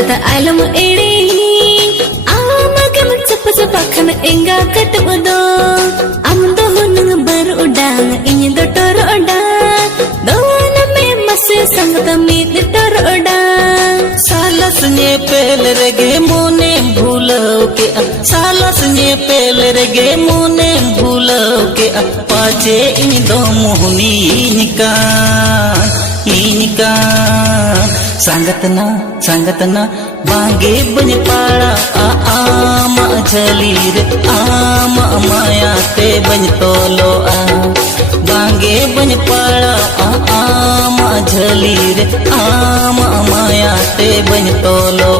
Sajata alam eri ama kam cepat sepakan enga kat udo amdo hunung berudang ini dotor udang dona me mase sangat mit dotor udang साला सुने पेल रगे मुने भूलो के साला सुने पेल रगे मुने भूलो के पाचे इन दो मोहनी इनका संगतना बांगे बन पाड़ा आमा झलीर आमा माया ते बन तोलो बांगे बन पाड़ा आमा झलीर आमा माया ते बन तोलो